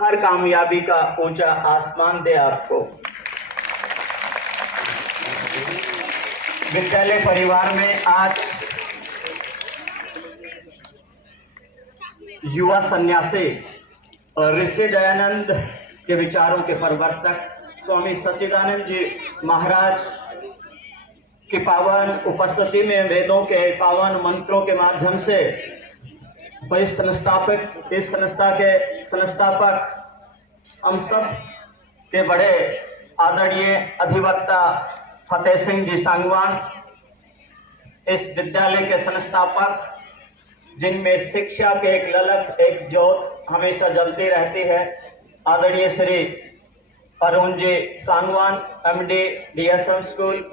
हर कामयाबी का ऊंचा आसमान दे आपको। विद्यालय परिवार में आज युवा सन्यासी और ऋषि दयानंद के विचारों के प्रवर्तक स्वामी सच्चिदानंद जी महाराज की पावन उपस्थिति में वेदों के पावन मंत्रों के माध्यम से इस संस्था के संस्थापक हम सब के बड़े आदरणीय अधिवक्ता फतेह सिंह जी सांगवान, इस विद्यालय के संस्थापक जिनमें शिक्षा के एक ललक एक ज्योत हमेशा जलती रहती है, आदरणीय Shri Arun ji Sangwan MD DSM school,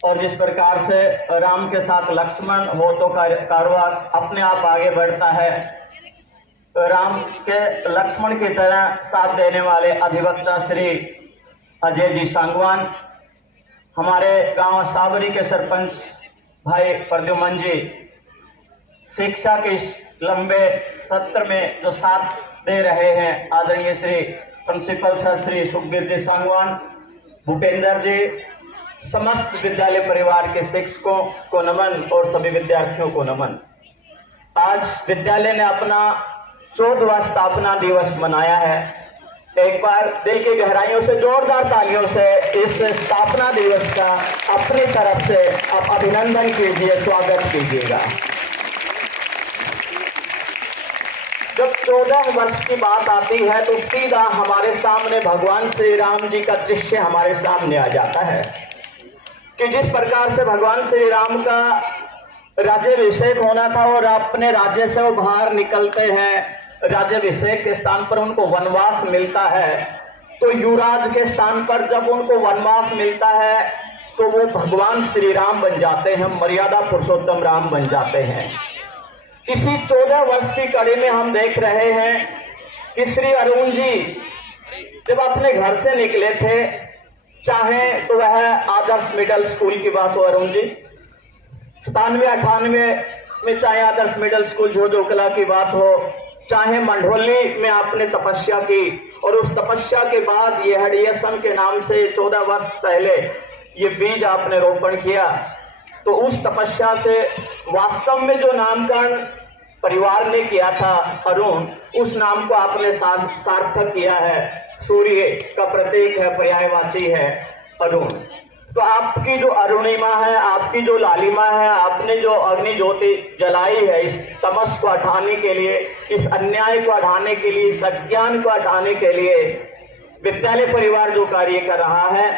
और जिस प्रकार से राम के साथ लक्ष्मण हो तो कारवां अपने आप आगे बढ़ता है, राम के लक्ष्मण की तरह साथ देने वाले अधिवक्ता श्री अजय जी सांगवान, हमारे गांव सावरी के सरपंच भाई प्रद्युमन जी, शिक्षा के इस लंबे सत्र में जो साथ दे रहे हैं आदरणीय श्री प्रिंसिपल सर श्री सुखबीर जी सांगवान, भूपेंद्र जी, समस्त विद्यालय परिवार के शिक्षकों को नमन और सभी विद्यार्थियों को नमन। आज विद्यालय ने अपना 14वां स्थापना दिवस मनाया है। एक बार दिल की गहराइयों से जोरदार तालियों से इस स्थापना दिवस का अपनी तरफ से आप अभिनंदन कीजिए, स्वागत कीजिएगा। जब 14 वर्ष की बात आती है तो सीधा हमारे सामने भगवान श्री राम जी का दृश्य हमारे सामने आ जाता है कि जिस प्रकार से भगवान श्री राम का राज्याभिषेक होना था और अपने राज्य से वो बाहर निकलते हैं, राज्याभिषेक के स्थान पर उनको वनवास मिलता है, तो युवराज के स्थान पर जब उनको वनवास मिलता है तो वो भगवान श्री राम बन जाते हैं, मर्यादा पुरुषोत्तम राम बन जाते हैं। इसी 14 वर्ष की कड़ी में हम देख रहे हैं कि श्री अरुण जी जब अपने घर से निकले थे, चाहे तो वह आदर्श मिडिल स्कूल की बात हो, अरुण जी 97-98 में चाहे आदर्श मिडिल स्कूल झोझोकला की बात हो, चाहे मंढोली में आपने तपस्या की और उस तपस्या के बाद ये DSM के नाम से 14 वर्ष पहले ये बीज आपने रोपण किया, तो उस तपस्या से वास्तव में जो नामकरण परिवार ने किया था अरुण, उस नाम को आपने सार्थक किया है। सूर्य का प्रतीक है, पर्यायवाची है अरुण। तो आपकी जो अरुणिमा है, आपकी जो लालिमा है, आपने जो अग्नि ज्योति जलाई है इस तमस को हटाने के लिए, इस अन्याय को हटाने के लिए, इस अज्ञान को हटाने के लिए विद्यालय परिवार जो कार्य कर रहा है,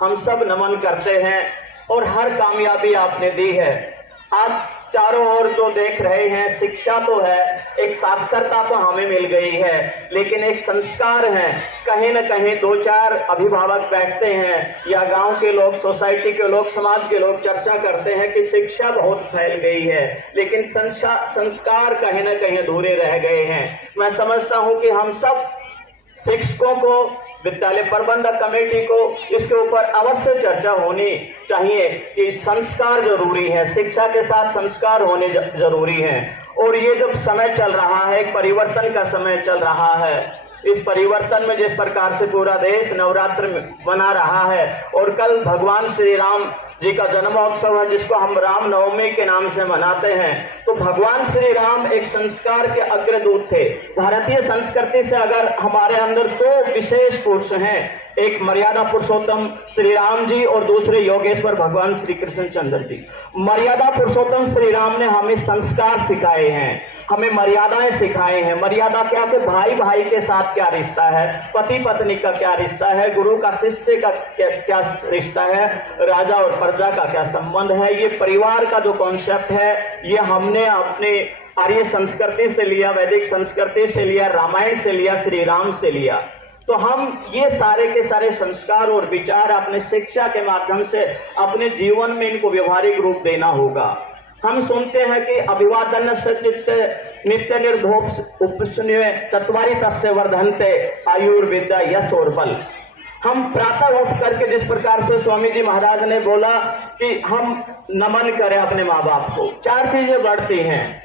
हम सब नमन करते हैं और हर कामयाबी आपने दी है। आज चारों ओर जो देख रहे हैं, शिक्षा तो है, एक साक्षरता तो हमें मिल गई है, लेकिन एक संस्कार है। कहीं न कहीं 2-4 अभिभावक बैठते हैं या गांव के लोग, सोसाइटी के लोग, समाज के लोग चर्चा करते हैं कि शिक्षा बहुत फैल गई है, लेकिन संस्कार कहीं न कहीं अधूरे रह गए हैं। मैं समझता हूं कि हम सब शिक्षकों को, विद्यालय प्रबंधक कमेटी को इसके ऊपर अवश्य चर्चा होनी चाहिए कि संस्कार जरूरी है, शिक्षा के साथ संस्कार होने जरूरी हैं। और ये जब समय चल रहा है, एक परिवर्तन का समय चल रहा है, इस परिवर्तन में जिस प्रकार से पूरा देश नवरात्र मना रहा है और कल भगवान श्री राम जी का जन्मोत्सव है जिसको हम राम नवमी के नाम से मनाते हैं, तो भगवान श्री राम एक संस्कार के अग्रदूत थे। भारतीय संस्कृति से अगर हमारे अंदर 2 विशेष पुरुष हैं, एक मर्यादा पुरुषोत्तम श्री राम जी और दूसरे योगेश्वर भगवान श्री कृष्ण चंद्र जी। मर्यादा पुरुषोत्तम श्री राम ने हमें संस्कार सिखाए हैं, हमें मर्यादाएं सिखाए हैं। मर्यादा क्या, कि भाई भाई के साथ क्या रिश्ता है, पति पत्नी का क्या रिश्ता है, गुरु का शिष्य का क्या रिश्ता है, राजा और प्रजा का क्या संबंध है। ये परिवार का जो कॉन्सेप्ट है, ये हमने अपने आर्य संस्कृति से लिया, वैदिक संस्कृति से लिया, रामायण से लिया, श्री राम से लिया। तो हम ये सारे के सारे संस्कार और विचार अपने शिक्षा के माध्यम से अपने जीवन में इनको व्यवहारिक रूप देना होगा। हम सुनते हैं कि अभिवादन से चित्त नित्य निर्धोप उपस्न्य चत्वारि तस्य वर्धन्ते आयुर्विद्या यश और बल। हम प्रातः उठ करके जिस प्रकार से स्वामी जी महाराज ने बोला कि हम नमन करें अपने माँ बाप को, 4 चीजें बढ़ती हैं।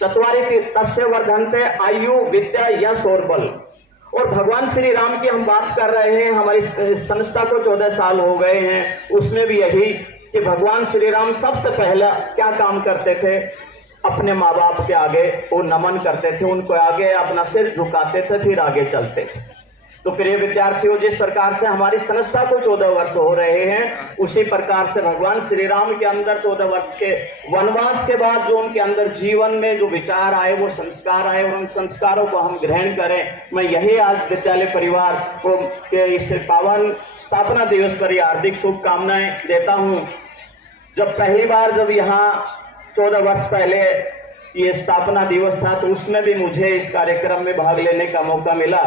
चत्वारि तस्य वर्धन्ते आयु विद्या यश और बल। और भगवान श्री राम की हम बात कर रहे हैं, हमारी संस्था को 14 साल हो गए हैं, उसमें भी यही कि भगवान श्री राम सबसे पहला क्या काम करते थे, अपने माँ बाप के आगे वो नमन करते थे, उनको आगे अपना सिर झुकाते थे, फिर आगे चलते थे। तो प्रिय विद्यार्थियों, जिस प्रकार से हमारी संस्था को 14 वर्ष हो रहे हैं, उसी प्रकार से भगवान श्री राम के अंदर 14 वर्ष के वनवास के बाद जो उनके अंदर जीवन में जो विचार आए, वो संस्कार आए, और उन संस्कारों को हम ग्रहण करें। मैं यही आज विद्यालय परिवार को के इस पावन स्थापना दिवस पर हार्दिक शुभकामनाएं देता हूँ। जब पहली बार जब यहाँ 14 वर्ष पहले ये स्थापना दिवस था, तो उसमें भी मुझे इस कार्यक्रम में भाग लेने का मौका मिला,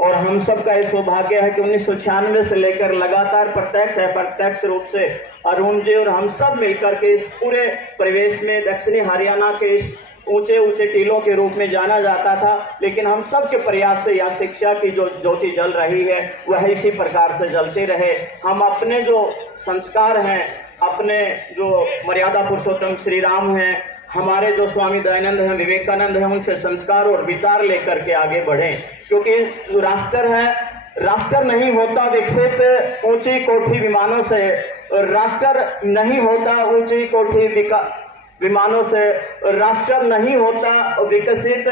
और हम सब का यह सौभाग्य है कि 1996 से लेकर लगातार प्रत्यक्ष अप्रत्यक्ष रूप से अरुण जी और हम सब मिलकर के इस पूरे परिवेश में दक्षिणी हरियाणा के इस ऊंचे ऊंचे टीलों के रूप में जाना जाता था, लेकिन हम सब के प्रयास से यहाँ शिक्षा की जो ज्योति जल रही है वह इसी प्रकार से जलती रहे। हम अपने जो संस्कार हैं, अपने जो मर्यादा पुरुषोत्तम श्री राम हैं, हमारे जो स्वामी दयानंद हैं, विवेकानंद हैं, उनसे संस्कार और विचार लेकर के आगे बढ़ें, क्योंकि जो राष्ट्र है, राष्ट्र नहीं होता विकसित ऊंची कोठी विमानों से, राष्ट्र नहीं होता ऊंची कोठी विमानों से, राष्ट्र नहीं होता विकसित,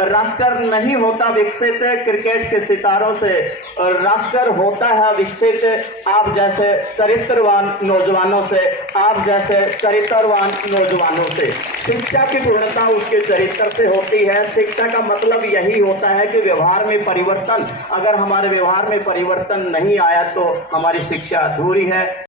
राष्ट्र नहीं होता विकसित क्रिकेट के सितारों से, राष्ट्र होता है विकसित आप जैसे चरित्रवान नौजवानों से, आप जैसे चरित्रवान नौजवानों से। शिक्षा की पूर्णता उसके चरित्र से होती है। शिक्षा का मतलब यही होता है कि व्यवहार में परिवर्तन, अगर हमारे व्यवहार में परिवर्तन नहीं आया तो हमारी शिक्षा अधूरी है।